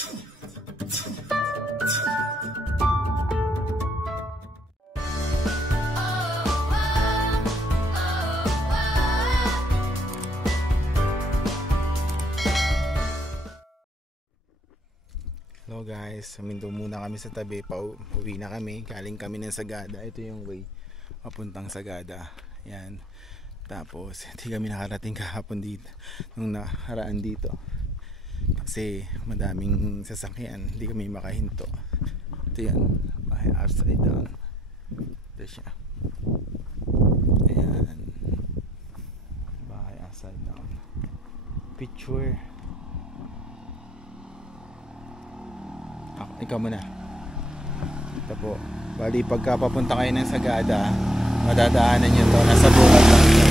Hello guys, huminto muna kami sa tabi, pauwi na kami, galing kami ng Sagada. Ito yung way papuntang Sagada. Yan. Tapos hindi kami nakarating kahapon dito nung nakaraan dito kasi madaming sasakyan, hindi kami makahinto. Ito yan, bahay upside down. Ito siya. Ayan, bahay upside down. Picture. Ikaw muna. Ito po. Bali pagka papunta kayo ng Sagada, madadaanan nyo to. Nasa bukat lang siya.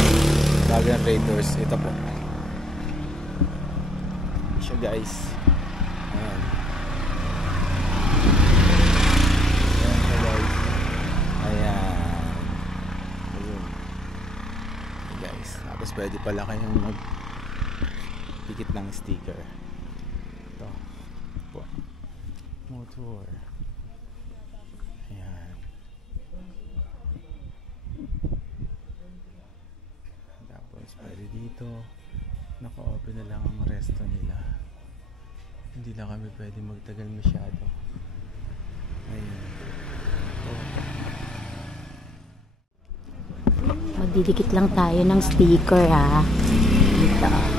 Bagan Raiders. Ito po. Siya guys. Ayan. Ayan siya guys. Ayan. Ayun. Ayan guys. Tapos pwede pala kayong mag-tikit ng sticker. Ito. Po. Motor. Ayan. Tapos pwede dito naka-open na lang ang resto nila. Hindi lang kami pwede magtagal masyado. Ayan. Magdidikit lang tayo ng sticker ha. Dito.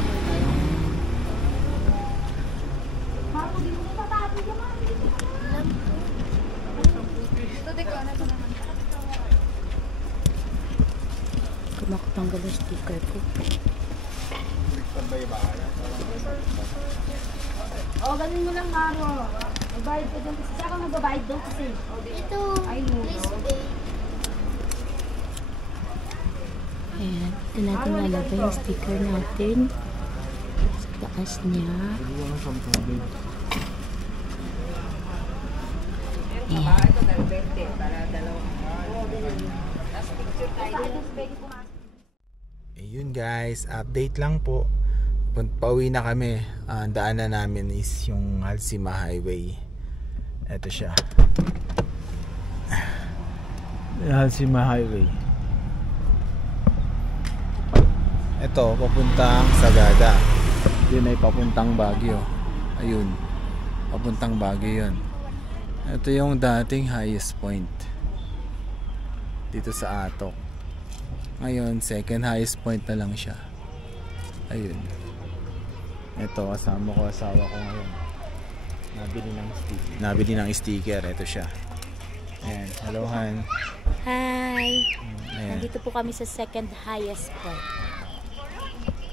Makatanggal yung sticker ko. Oh, galing mo lang, Maro. Magbayad ka dyan kasi. Saka magbabayad doon kasi. Ito, please pay. Ayan, ito natin lalagay yung sticker natin sa taas niya. Ayan. Ayun guys, update lang po. Pauwi na kami. Ang daanan namin is yung Halsima Highway. Ito siya. Halsima Highway. Ito, papuntang Sagada. Yun ay papuntang Baguio. Ayun, papuntang Baguio yun. Ito yung dating highest point dito sa Atok. Ngayon second highest point na lang siya. Ayun. Ito kasama ko, asawa ko ngayon. Nabili ng sticker. Ito siya. Ayan. Hello Han. Hi! Ayan. Nandito po kami sa second highest point.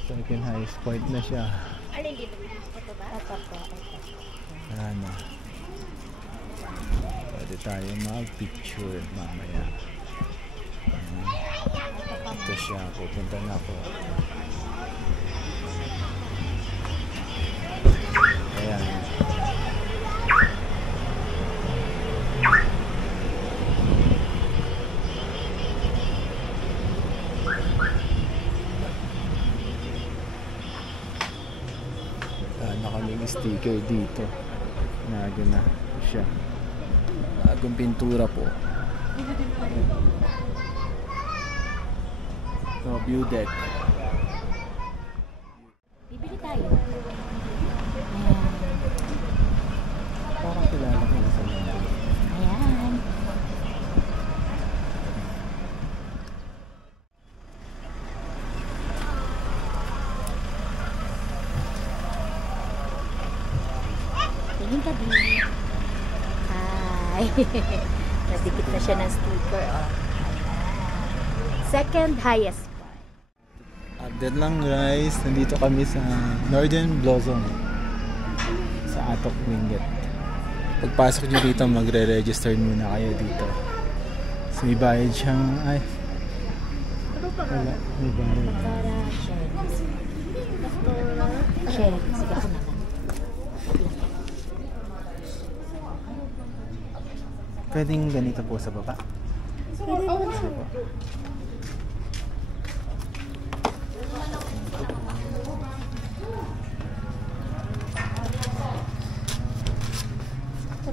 Second highest point na siya. Alin dito? Ito ba? Ito po. Ano? Pwede tayo mag-picture mamaya. Ito siya, pupunta na po. Ayan. Na kaming sticker dito. Nago na siya. Agong pintura po. So, view deck. Bibili tayo. Parang kilala ko sa mga. Ayan. Tingin ka din. Hi. Nadikit na siya ng sticker. Oh. Second highest. Update lang guys, nandito kami sa Northern Blossom sa Atok Winget. Pagpasok nyo dito, magre-register muna kayo dito. So, may bayad siyang, ay wala, may bayad. Para share. Share. Sige ako na lang. Pwedeng ganito po sa baba. Pwede naman sa baba.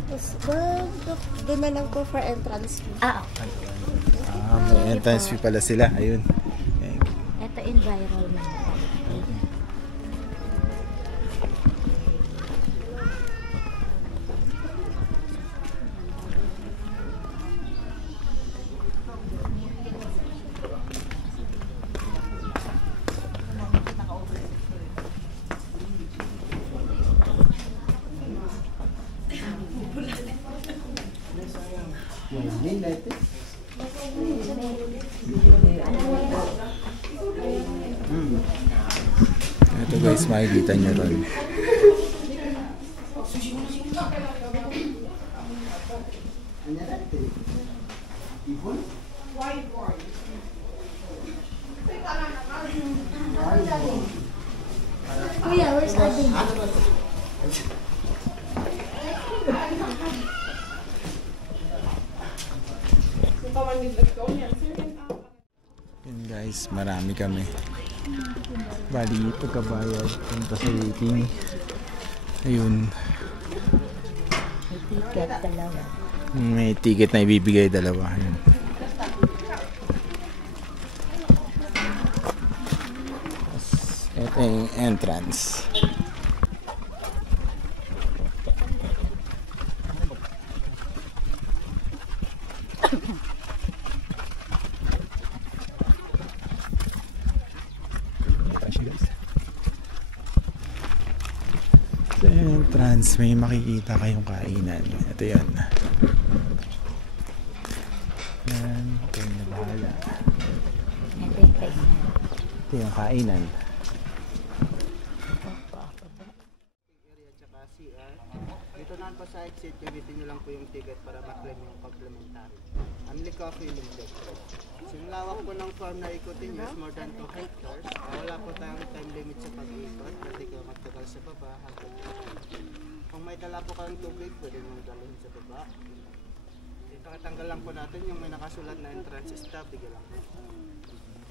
Tapos, doon na lang po for entrance fee. May entrance fee pala sila. Ayun. Ito environment. Ito guys, makikita nyo ron. Kuya, where's Ate? Yun guys, marami kami. Bali, pagkabayad, punta sa waiting. Ayun. May ticket dalawa. May ticket na ibibigay dalawa. Ayun. Ito yung entrance. Sa entrance may makikita kayong kainan. Ito yan. Yan, kayo na bahala. Ito yung kainan. Ito yung kainan. Dito naman po sa exit, gamitin nyo lang po yung ticket para ma-claim yung complimentary. Only coffee limited. So yung lawak po ng farm na ikutin nyo is more than 2 hectares. Wala po tayong time limit sa pag-ikot. Pwede kayo magtagal sa baba hanggang kung may dala po kayong tubig, pwede nyo dalhin sa baba. Dito katanggal lang po natin yung may nakasulat na entrance stop. Bigyan lang po.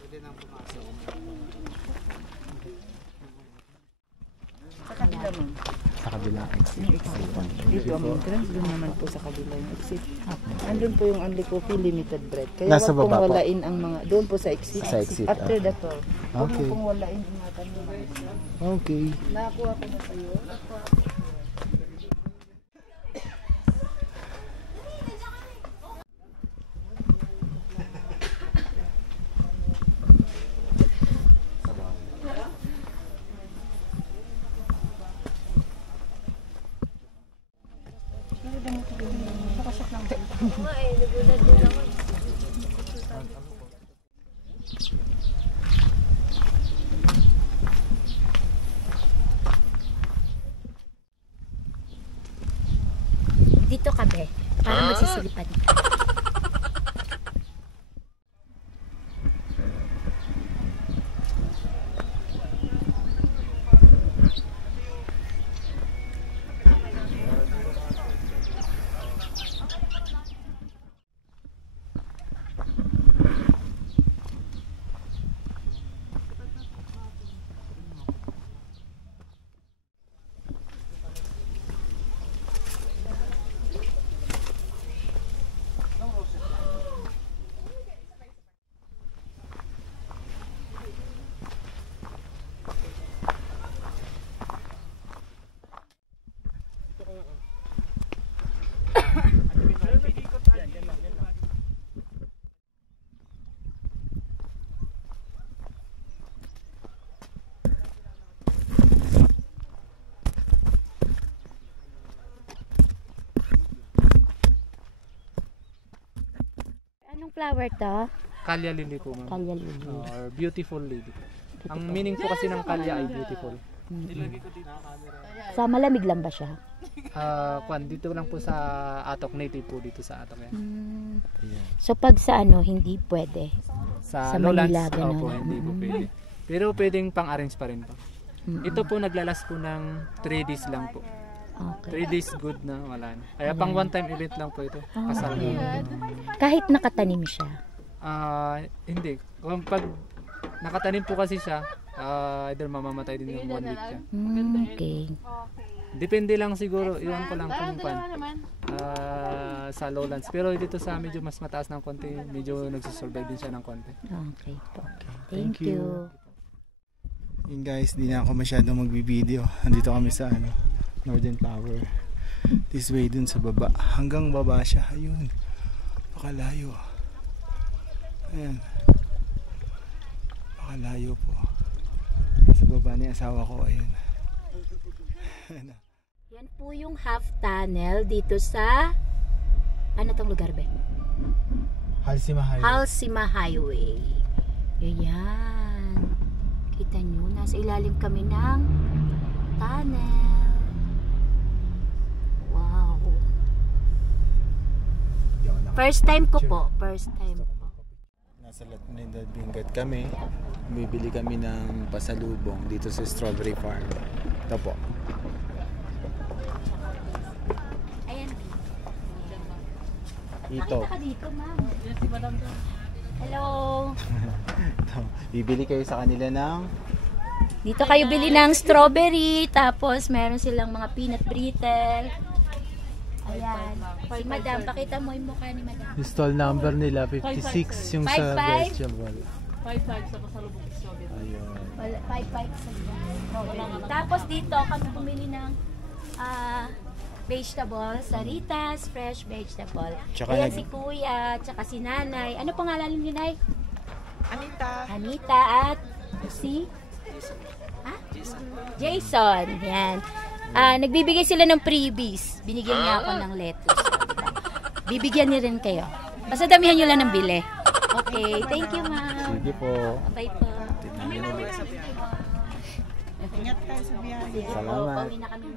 Pwede nang pumasok. Sa kabila mo. Sa kabilang exit. Dito ang entrance, doon naman po sa kabila yung exit. Andun po yung Only Coffee Limited Bread. Kaya Nasa wag pong baba po? walain ang mga, doon po sa exit. Sa exit, After the tour. Huwag Okay. mo pong walain, ingatan mo. Okay. Nakakuha ko na sa'yo. Dito ka, be. Para magsisilipan ka. Anong flower to? Kalya lily po, ma'am. Kalya lily. Or beautiful lady. Ang meaning po kasi ng kalya ay beautiful. Sa malamig lang ba siya? Dito lang po sa Atok, native po dito sa Atok yan. So pag sa ano, hindi pwede. Sa Manila, Lowlands, ganun. opo, hindi po pwede. Pero pwedeng pang-arrange pa rin po. Ito po naglalas po ng 3 days lang po. Okay. 3 days good na, wala na. Kaya pang one-time event lang po ito. Kasal na. Kahit nakatanim siya. Hindi. Kung pag nakatanim po kasi siya, either mamamatay din yung 1 week siya. Okay. Depende lang siguro, iwan ko lang kung sa lowlands. Pero dito sa medyo mas mataas ng konti, medyo nagsusurvive din siya ng konti. Okay po. Thank you. Yun guys, di na ako masyadong magbibideo. Andito kami sa Northern Tower. This way dun sa baba. Hanggang baba siya. Ayun. Pakalayo. Ayan. Pakalayo po. Sa baba ni asawa ko. Ayun. Yan po yung half tunnel dito sa ano tong lugar ba? Halsima Highway. Halsima Highway. Ayan. Kita nyo, nasa ilalim kami ng tunnel. Wow. First time ko po. First time po. Nasa Latnedad Benguet kami. Bibili kami ng pasalubong dito sa Strawberry Farm. Ito po. Ayan. Ito. Nakita ka dito, ma'am. Hello. Ito. Bibili kayo sa kanila ng Dito kayo bili ng strawberry, tapos meron silang mga peanut brittle. Ayan. Si Madam, pakita mo yung mukha ni Madam. yung stall number nila 56 yung sa 55? vegetable. 5-5 sa pasalubong strawberry. Ayun. 5 sa Tapos dito kami bumili ng vegetable, saritas, fresh vegetable. Tsaka Ayan si Kuya, tsaka si Nanay. Ano pangalan niyo, Nay? Anita. Anita at si Jason. Yan. Nagbibigay sila ng freebies. Binigyan niya ako ng lettuce. Bibigyan niya rin kayo. Basta damihan niyo lang ng bili. Okay, thank you, ma'am. Sige po. Bye po. Ingat tayo sa biyahe. Sige po, Salamat. pauwi na kami.